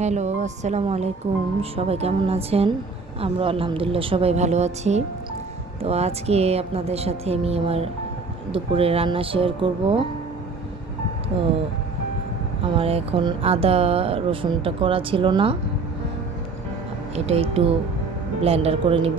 Hello, আসসালামু আলাইকুম। সবাই কেমন আছেন? আমরা আলহামদুলিল্লাহ সবাই ভালো আছি। তো আজকে আপনাদের সাথে আমি আমার দুপুরে রান্না শেয়ার করব। তো আমার এখন আদা রসুনটা করা ছিল না। এটা একটু ব্ল্যান্ডার করে নিব।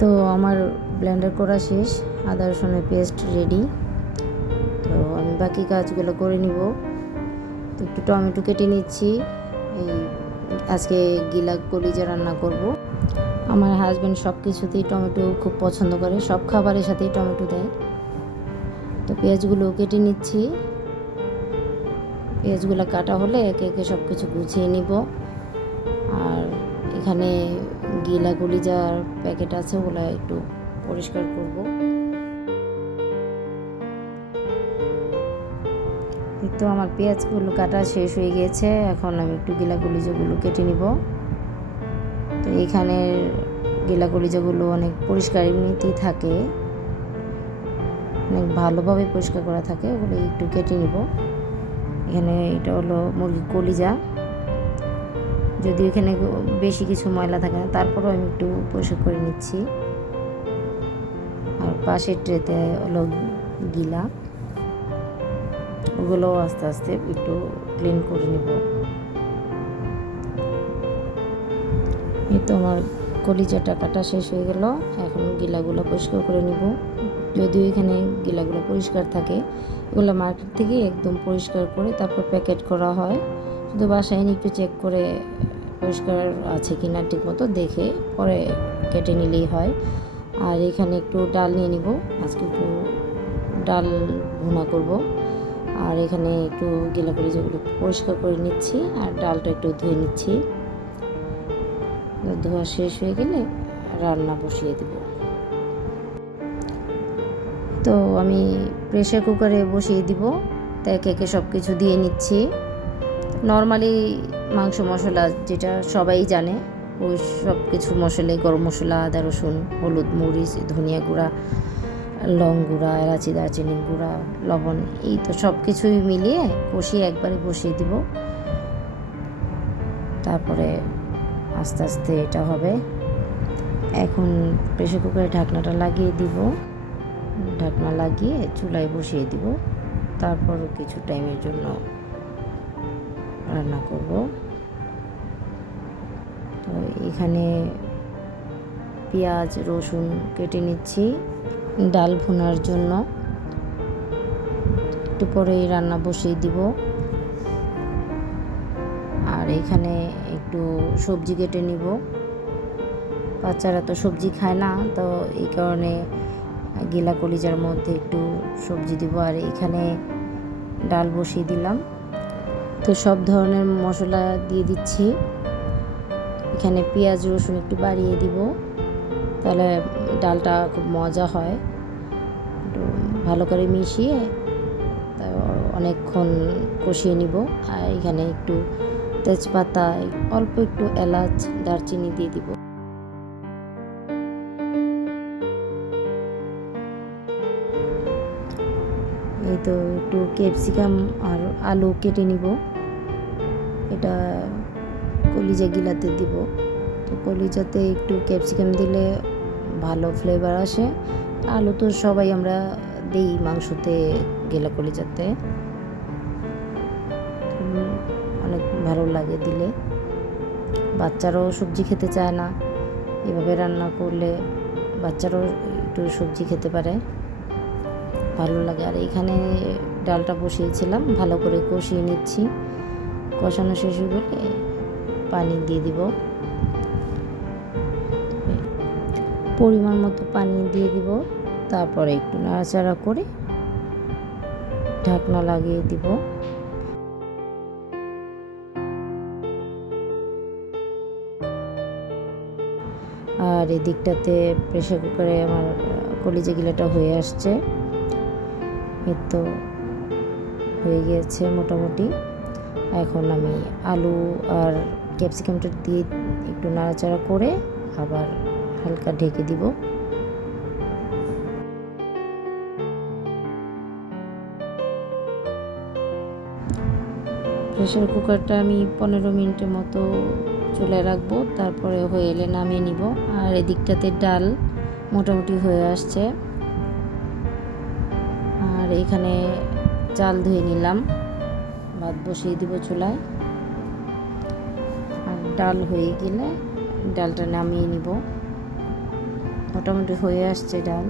তো আমার ব্লেন্ডার করা শেষ, আদা রসুনের পেস্ট রেডি তো আমি বাকি কাজগুলো করে নিব। তো একটু টমেটো কেটে নিচ্ছি। এই আজকে গিলা কলিজা রান্না করব। আমার হাজব্যান্ড সব কিছুতেই টমেটো খুব পছন্দ করে, সব খাবারের সাথেই টমেটো দেয়। তো পেঁয়াজগুলো কেটে নিচ্ছি। পেঁয়াজগুলো কাটা হলে একে একে সব কিছু গুছিয়ে নিব। আর এখানে গিলা কলিজার প্যাকেট আছে, ওগুলো একটু পরিষ্কার করব। তো আমার পেঁয়াজগুলো কাটা শেষ হয়ে গিয়েছে এখন আমি একটু গিলা কলিজাগুলো কেটে নিব। তো এইখানে গিলা কলিজাগুলো অনেক পরিষ্কার এমনিতেই থাকে, অনেক ভালোভাবে পরিষ্কার করা থাকে, ওগুলো একটু কেটে নিব। এখানে এটা হলো মুরগির কলিজা। যদি এখানে বেশি কিছু ময়লা থাকে না, তারপরেও আমি একটু পরিষ্কার করে নিচ্ছি। আর পাশের ট্রেতে হলো গিলা। ওগুলো আস্তে আস্তে একটু ক্লিন করে নিব। এই তো আমার কলিজাটা কাটা শেষ হয়ে গেল। এখন গিলাগুলো পরিষ্কার করে নিব। যদিও এখানে গিলাগুলো পরিষ্কার থাকে, এগুলো মার্কেট থেকে একদম পরিষ্কার করে তারপর প্যাকেট করা হয়। শুধু বাসায় একটু চেক করে পরিষ্কার আছে কি না ঠিক মতো দেখে পরে কেটে নিলেই হয়। আর এখানে একটু ডাল নিয়ে নিব। আজকে একটু ডাল ভুনা করব। আর এখানে একটু গেলা করে যেগুলো পরিষ্কার করে নিচ্ছি আর ডালটা একটু ধুয়ে নিচ্ছি। ধোয়া শেষ হয়ে গেলে রান্না বসিয়ে দেব। তো আমি প্রেশার কুকারে বসিয়ে দিব। তো একে একে সব কিছু দিয়ে নিচ্ছি। নর্মালি মাংস মশলা যেটা সবাই জানে, ওই সব কিছু মশলাই গরম মশলা, আদা, রসুন, হলুদ, মরিচ, ধনিয়া গুঁড়া, লং গুঁড়া, এলাচি দারচিনি গুঁড়া, লবণ, এই তো সব কিছুই মিলিয়ে কষিয়ে একবারে বসিয়ে দিব। তারপরে আস্তে আস্তে এটা হবে। এখন প্রেশার কুকারে ঢাকনাটা লাগিয়ে দিব। ঢাকনা লাগিয়ে চুলায় বসিয়ে দিব। তারপর কিছু টাইমের জন্য রান্না করব। এখানে পেঁয়াজ, রসুন কেটে নিচ্ছি ডাল ভুনার জন্য। একটু পরেই রান্না বসিয়ে দিব। আর এখানে একটু সবজি কেটে নিব। বাচ্চারা তো সবজি খায় না, তো এই কারণে গিলা কলিজার মধ্যে একটু সবজি দিব। আর এখানে ডাল বসিয়ে দিলাম। তো সব ধরনের মশলা দিয়ে দিচ্ছি। এখানে পেঁয়াজ, রসুন একটু বাড়িয়ে দিব। তাহলে ডালটা খুব মজা হয়। ভালো করে মিশিয়ে অনেকক্ষণ কষিয়ে নিব। আর এখানে একটু তেজপাতা, অল্প একটু এলাচ, দারচিনি দিয়ে দিব। এই তো একটু ক্যাপসিকাম আর আলু কেটে নিব। এটা কলিজা গিলাতে দিব। তো কলিজাতে একটু ক্যাপসিকাম দিলে ভালো ফ্লেভার আসে। আলু তো সবাই আমরা দিই মাংসতে গেলা কলিজাতে। অনেক ভালো লাগে দিলে। বাচ্চারাও সবজি খেতে চায় না। এভাবে রান্না করলে বাচ্চারাও একটু সবজি খেতে পারে। ভালো লাগে। আর এখানে ডালটা বসিয়েছিলাম, ভালো করে কষিয়ে নিচ্ছি। কষানো শেষ হয়ে গেলে পানি দিয়ে দিব। পরিমাণ মতো পানি দিয়ে দিব। তারপরে একটু নাড়াচাড়া করে ঢাকনা লাগিয়ে দিব। আর এদিকটাতে প্রেশার কুকারে আমার কলিজা গিলাটা হয়ে আসছে। এই তো হয়ে গিয়েছে মোটামুটি। এখন আমি আলু আর ক্যাপসিকামটা দিয়ে একটু নাড়াচাড়া করে আবার হালকা ঢেকে দিব। প্রেশার কুকারটা আমি পনেরো মিনিটের মতো চুলায় রাখব, তারপরে হয়ে এলে নামিয়ে নিব। আর এদিকটাতে ডাল মোটামুটি হয়ে আসছে। আর এখানে চাল ধুয়ে নিলাম, ভাত বসিয়ে দিব চুলায়। ডাল হয়ে গেলে ডালটা নামিয়ে নিব। মোটামুটি হয়ে আসছে ডাল।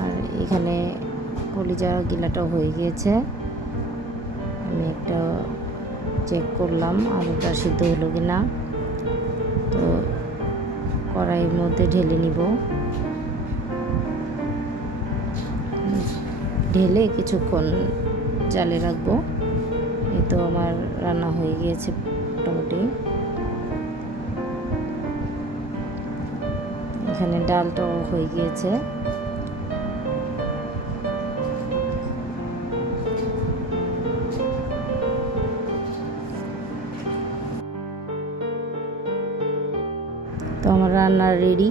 আর এখানে কলিজা গিলাটাও হয়ে গিয়েছে। আমি একটা চেক করলাম, আলুটা সিদ্ধ হলো কি না তো কড়াইয়ের মধ্যে ঢেলে নিব। ঢেলে কিছুক্ষণ জালে রাখব। তো আমার রান্না হয়ে গিয়েছে মোটামুটি। এখানে ডালটাও হয়ে গিয়েছে। তো আমার রান্না রেডি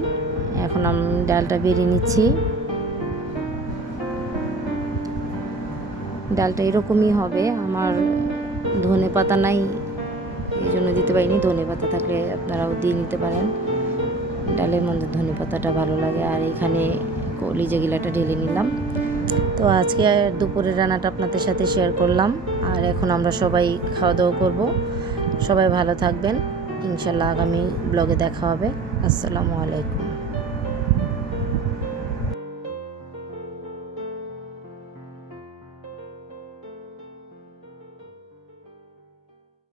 এখন আমি ডালটা বেরিয়ে নিচ্ছি। ডালটা এরকমই হবে। আমার ধনে পাতা নাই, এই জন্য দিতে পারিনি। ধনে পাতা থাকলে আপনারাও দিয়ে নিতে পারেন। ডালের মধ্যে ধনে পাতাটা ভালো লাগে। আর এখানে কলিজা গিলাটা ঢেলে নিলাম। তো আজকে দুপুরের রান্নাটা আপনাদের সাথে শেয়ার করলাম। আর এখন আমরা সবাই খাওয়া দাওয়া করব। সবাই ভালো থাকবেন। ইনশাল্লাহ আগামী ব্লগে দেখা হবে। আসসালামু আলাইকুম।